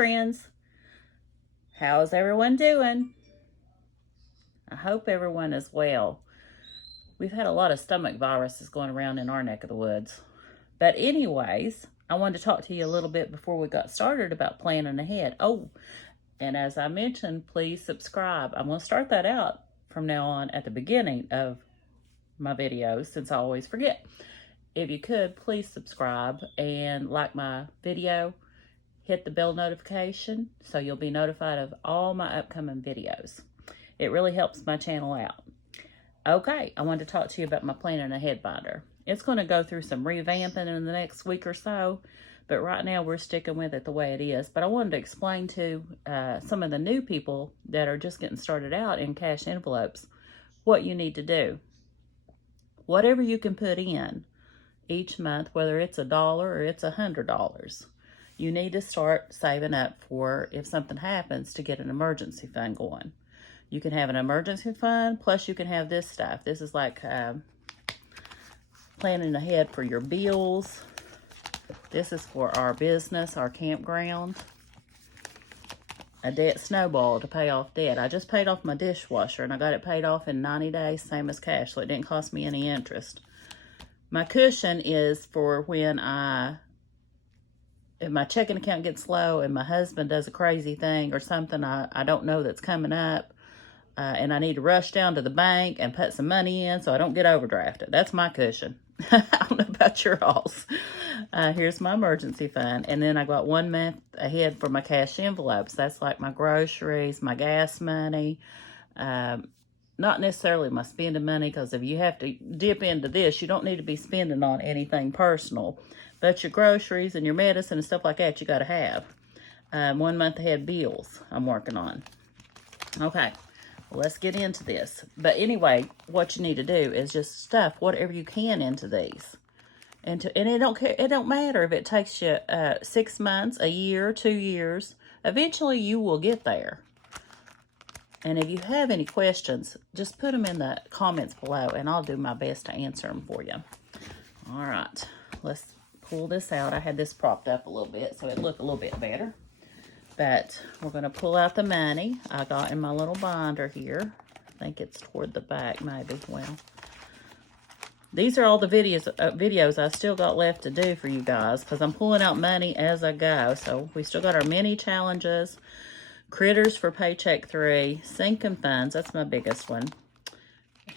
friends. How's everyone doing? I hope everyone is well. We've had a lot of stomach viruses going around in our neck of the woods. But anyways, I wanted to talk to you a little bit before we got started about planning ahead. Oh, and as I mentioned, please subscribe. I'm going to start that out from now on at the beginning of my videos since I always forget. If you could, please subscribe and like my video. Hit the bell notification so you'll be notified of all my upcoming videos. It really helps my channel out. Okay, I wanted to talk to you about my planning ahead binder. It's going to go through some revamping in the next week or so, but right now we're sticking with it the way it is. But I wanted to explain to some of the new people that are just getting started out in cash envelopes what you need to do. Whatever you can put in each month, whether it's $1 or it's $100, you need to start saving up for if something happens to get an emergency fund going. You can have an emergency fund, plus you can have this stuff. This is like planning ahead for your bills. This is for our business, our campground. A debt snowball to pay off debt. I just paid off my dishwasher and I got it paid off in 90 days, same as cash, so it didn't cost me any interest. My cushion is for when if my checking account gets low and my husband does a crazy thing or something I don't know that's coming up, and I need to rush down to the bank and put some money in so I don't get overdrafted. That's my cushion. I don't know about your all's. Here's my emergency fund. And then I got 1 month ahead for my cash envelopes. That's like my groceries, my gas money. Not necessarily my spending money, because if you have to dip into this, you don't need to be spending on anything personal. But your groceries and your medicine and stuff like that, you got to have. 1 month ahead bills I'm working on. Okay, well, let's get into this. But anyway, what you need to do is just stuff whatever you can into these. And it don't matter if it takes you 6 months, a year, 2 years. Eventually, you will get there. And if you have any questions, just put them in the comments below, and I'll do my best to answer them for you. All right, let's pull this out. I had this propped up a little bit so it looked a little bit better. But we're going to pull out the money I got in my little binder here. I think it's toward the back maybe. Well, these are all the videos I still got left to do for you guys, because I'm pulling out money as I go. So we still got our mini challenges, critters for paycheck 3, sinking funds. That's my biggest one.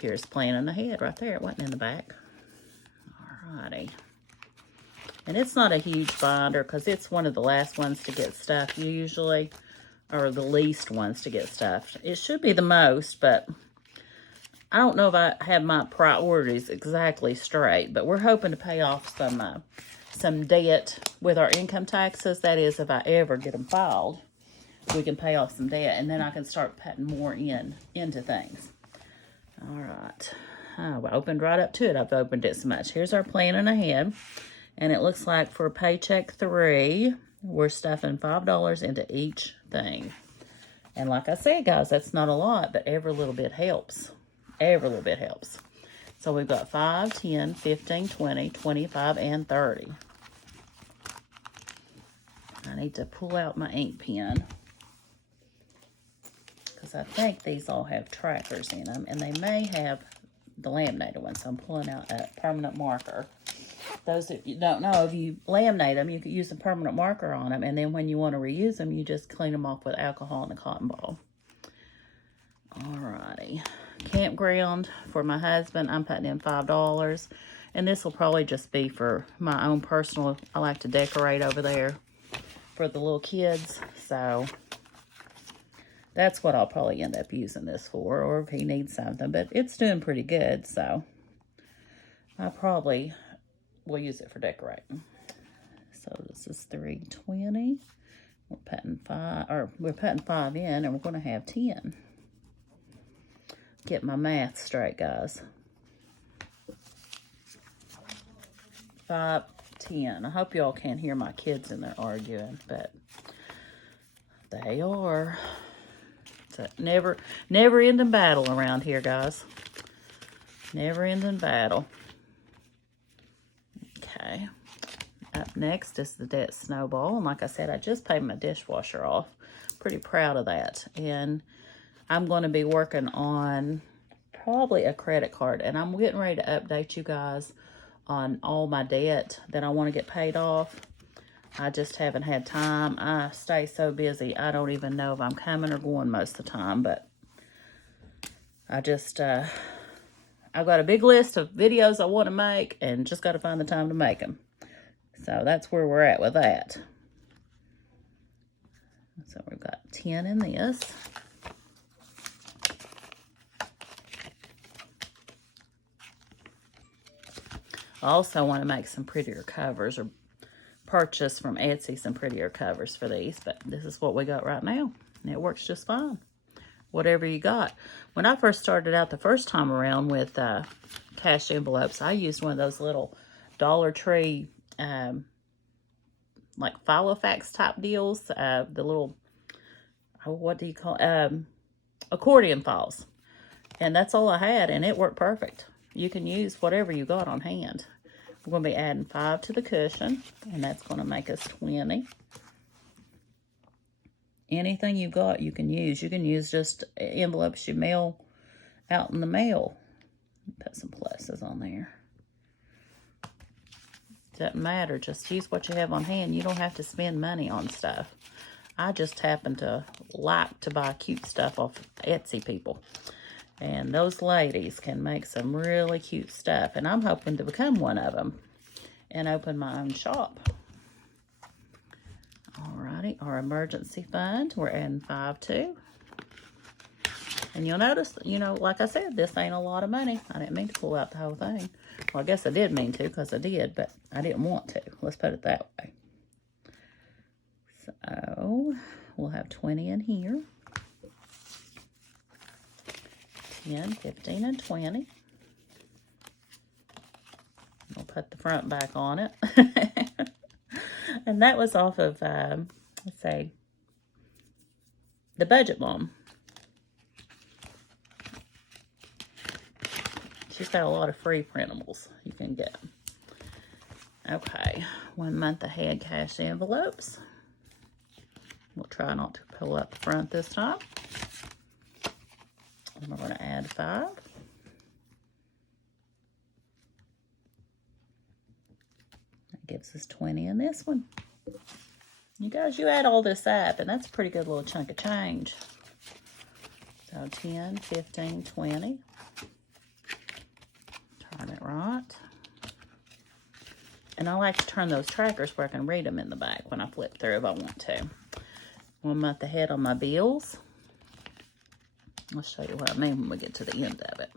Here's planning ahead right there. It wasn't in the back. Alrighty. And it's not a huge binder because it's one of the last ones to get stuffed usually, or the least ones to get stuffed. It should be the most, but I don't know if I have my priorities exactly straight. But we're hoping to pay off some debt with our income taxes. That is, if I ever get them filed, we can pay off some debt, and then I can start putting more into things. All right. Oh, I opened right up to it. I've opened it so much. Here's our planning ahead. And it looks like for paycheck 3, we're stuffing $5 into each thing. And like I said, guys, that's not a lot, but every little bit helps. Every little bit helps. So we've got 5, 10, 15, 20, 25, and 30. I need to pull out my ink pen, because I think these all have trackers in them, and they may have the laminated ones. So I'm pulling out a permanent marker. Those that you don't know, if you laminate them, you could use a permanent marker on them, and then when you want to reuse them, you just clean them off with alcohol and a cotton ball. Alrighty. Campground for my husband, I'm putting in $5, and this will probably just be for my own personal. I like to decorate over there for the little kids, so that's what I'll probably end up using this for, or if he needs something, but it's doing pretty good, so I probably will use it for decorating. So this is $3.20. We're putting 5 in, and we're going to have 10. Get my math straight, guys. 5, 10. I hope y'all can't hear my kids in there arguing, but they are. It's a never-ending battle around here, guys. Never-ending battle. Okay. Up next is the debt snowball. And like I said, I just paid my dishwasher off. Pretty proud of that. And I'm going to be working on probably a credit card. And I'm getting ready to update you guys on all my debt that I want to get paid off. I just haven't had time. I stay so busy, I don't even know if I'm coming or going most of the time. But I just, I've got a big list of videos I want to make and just got to find the time to make them. So that's where we're at with that. So we've got 10 in this. I also want to make some prettier covers, or purchase from Etsy some prettier covers for these, but this is what we got right now, and it works just fine. Whatever you got. When I first started out the first time around with cash envelopes, I used one of those little Dollar Tree like Filofax type deals, the little, what do you call accordion files. And that's all I had, and it worked perfect. You can use whatever you got on hand. We're going to be adding 5 to the cushion, and that's going to make us 20. Anything you got, you can use. You can use just envelopes you mail out in the mail. Put some pluses on there. Doesn't matter. Just use what you have on hand. You don't have to spend money on stuff. I just happen to like to buy cute stuff off Etsy people. And those ladies can make some really cute stuff. And I'm hoping to become one of them and open my own shop. Alrighty, our emergency fund, we're adding 5 to. And you'll notice, you know, like I said, this ain't a lot of money. I didn't mean to pull out the whole thing. Well, I guess I did mean to, because I did, but I didn't want to. Let's put it that way. So, we'll have 20 in here. 10, 15, and 20. We'll put the front back on it. And that was off of, let's say, the budget mom. She's got a lot of free printables you can get. Okay, 1 month ahead cash envelopes. We'll try not to pull out the front this time. And we're going to add 5. That gives us 20 in this one. You guys, you add all this up, and that's a pretty good little chunk of change. So 10, 15, 20. Turn it right. And I like to turn those trackers where I can read them in the back when I flip through if I want to. 1 month ahead on my bills. I'll show you what I mean when we get to the end of it.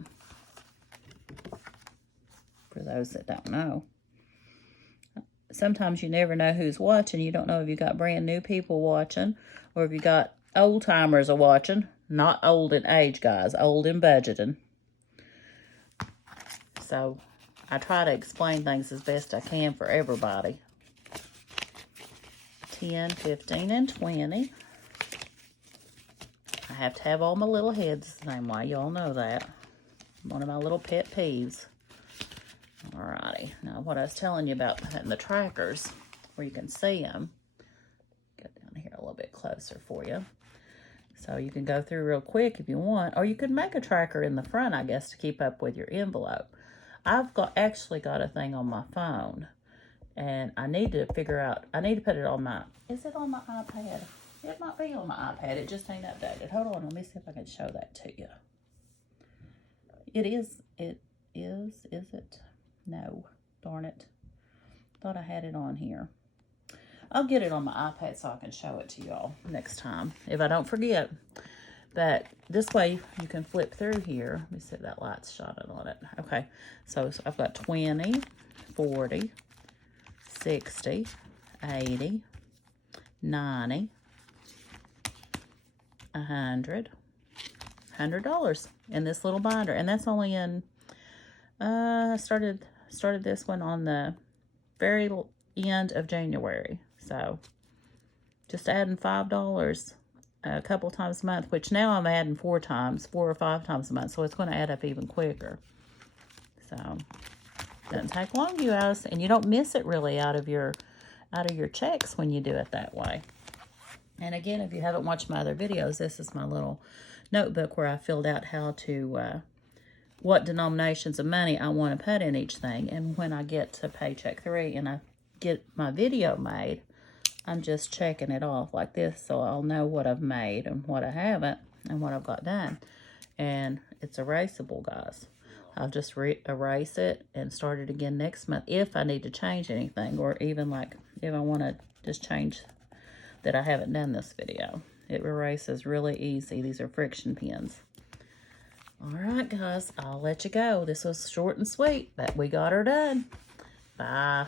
For those that don't know. Sometimes you never know who's watching. You don't know if you got brand new people watching or if you got old timers are watching. Not old in age, guys. Old in budgeting. So I try to explain things as best I can for everybody. 10, 15, and 20. I have to have all my little heads the same way. Y'all know that. One of my little pet peeves. Alrighty. Now, what I was telling you about putting the trackers where you can see them. Get down here a little bit closer for you. So you can go through real quick if you want. Or you could make a tracker in the front, I guess, to keep up with your envelope. I've actually got a thing on my phone. And I need to figure out, I need to put it on my, is it on my iPad? It might be on my iPad. It just ain't updated. Hold on, let me see if I can show that to you. It is, is it? No, darn it. Thought I had it on here. I'll get it on my iPad so I can show it to y'all next time, if I don't forget. But this way you can flip through here. Let me see if that light's shining on it. Okay, so I've got 20, 40, 60, 80, 90, $100 in this little binder. And that's only in, I started this one on the very end of January. So just adding $5 a couple times a month, which now I'm adding 4 or 5 times a month. So it's going to add up even quicker. So doesn't take long, you guys, and you don't miss it really out of your out of your checks when you do it that way. And again, if you haven't watched my other videos, this is my little notebook where I filled out how to, what denominations of money I want to put in each thing. And when I get to paycheck 3 and I get my video made, I'm just checking it off like this so I'll know what I've made and what I haven't and what I've got done. And it's erasable, guys. I'll just erase it and start it again next month if I need to change anything, or even like if I want to just change that I haven't done this video. It erases really easy. These are friction pens. All right, guys, I'll let you go. This was short and sweet, but we got her done. Bye.